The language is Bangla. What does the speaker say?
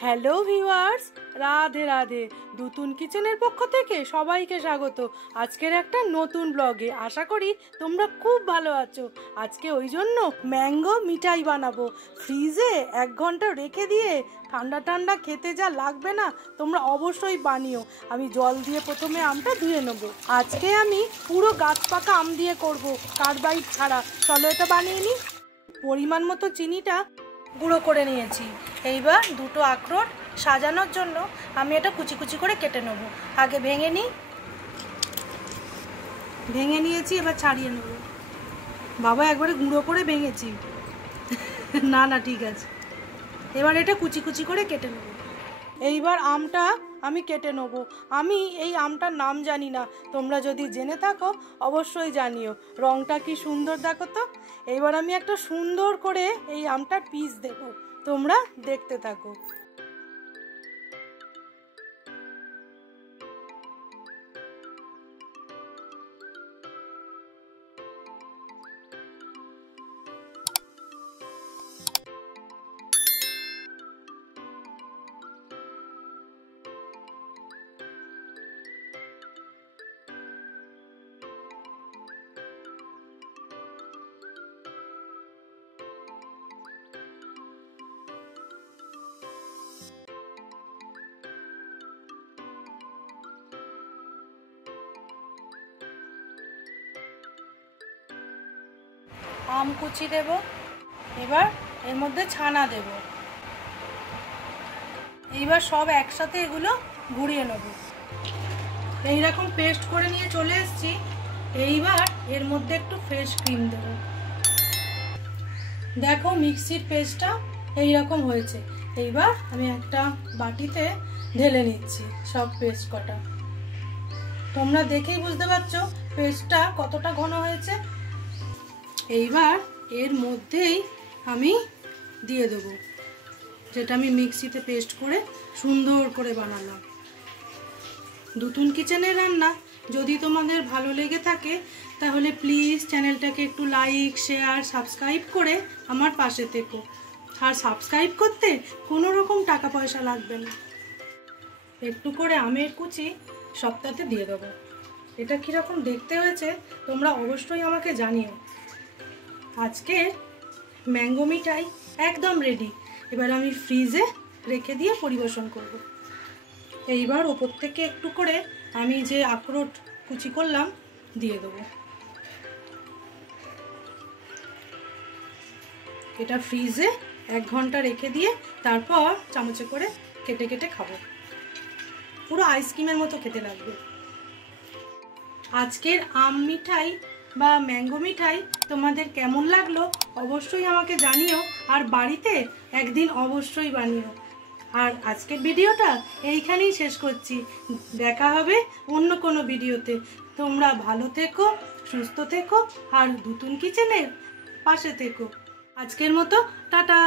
Hello viewers, Radhe Radhe. দুতুন কিচেনের পক্ষ থেকে সবাইকে স্বাগত আজকের একটা নতুন ব্লগে। আশা করি তোমরা খুব ভালো আছো। আজকে ওই জন্য ম্যাঙ্গো মিঠাই বানাবো। ফ্রিজে 1 ঘন্টা রেখে দিয়ে ঠান্ডা ঠান্ডা খেতে যা লাগবে না, তোমরা অবশ্যই বানিও। আমি জল দিয়ে প্রথমে আমটা ধুয়ে নেব। আজকে আমি পুরো গাছ পাকা আম দিয়ে করব, কার্বাইড ছাড়া। চলো এটা বানিয়ে নিই। পরিমাণ মতো চিনিটা গুঁড়ো করে নিয়েছি। এইবার দুটো আখরোট সাজানোর জন্য আমি এটা কুচি কুচি করে কেটে নেব। আগে ভেঙে নিয়েছি, এবার ছাড়িয়ে নেব। বাবা একবারে গুঁড়ো করে ভেঙেছি। না ঠিক আছে। এবার এটা কুচি কুচি করে কেটে নেব। এইবার আমটা আমি কেটে নেব। আমি এই আমটার নাম জানি না, তোমরা যদি জেনে থাকো অবশ্যই জানিও। রংটা কি সুন্দর দেখো তো। এইবার আমি একটা সুন্দর করে এই আমটার পিস দেব, তোমরা দেখতে থাকো। আম কুচি দেব, এবার এর মধ্যে ছানা দেব। এইবার সব একসাথে এগুলো ঘুরিয়ে নেব। এইরকম পেস্ট করে নিয়ে চলে এসেছি। এইবার এর মধ্যে একটু ফ্রেশ ক্রিম দেব। দেখো মিক্সির পেস্টটা এইরকম হয়েছে। এইবার আমি একটা বাটিতে ঢেলে নিচ্ছি সব পেস্ট কটা। তোমরা দেখেই বুঝতে পারছো পেস্টটা কতটা ঘন হয়েছে। এইবার এর মধ্যেই আমি দিয়ে দেবো যেটা আমি মিক্সিতে পেস্ট করে সুন্দর করে বানালাম। দুতুন কিচেনের রান্না যদি তোমাদের ভালো লেগে থাকে তাহলে প্লিজ চ্যানেলটাকে একটু লাইক, শেয়ার, সাবস্ক্রাইব করে আমার পাশে থেকো। আর সাবস্ক্রাইব করতে কোনো রকম টাকা পয়সা লাগবে না। একটু করে আমের কুচি সবটাতে দিয়ে দেবো। এটা কীরকম দেখতে হয়েছে তোমরা অবশ্যই আমাকে জানিও। আজকের ম্যাঙ্গো মিঠাই একদম রেডি। এবার আমি ফ্রিজে রেখে দিয়ে পরিবেশন করব। এইবার ওপর থেকে একটু করে আমি যে আখরোট কুচি করলাম দিয়ে দেবো। এটা ফ্রিজে 1 ঘন্টা রেখে দিয়ে তারপর চামচে করে কেটে কেটে খাবো। পুরো আইসক্রিমের মতো খেতে লাগবে। আজকের আম মিঠাই বা ম্যাঙ্গো মিঠাই তোমাদের কেমন লাগলো অবশ্যই আমাকে জানিও। আর বাড়িতে একদিন অবশ্যই বানিও। আর আজকের ভিডিওটা এইখানেই শেষ করছি। দেখা হবে অন্য কোনো ভিডিওতে। তোমরা ভালো থেকো, সুস্থ থেকো আর দুতুন কিচেনের পাশে থেকো। আজকের মতো টাটা।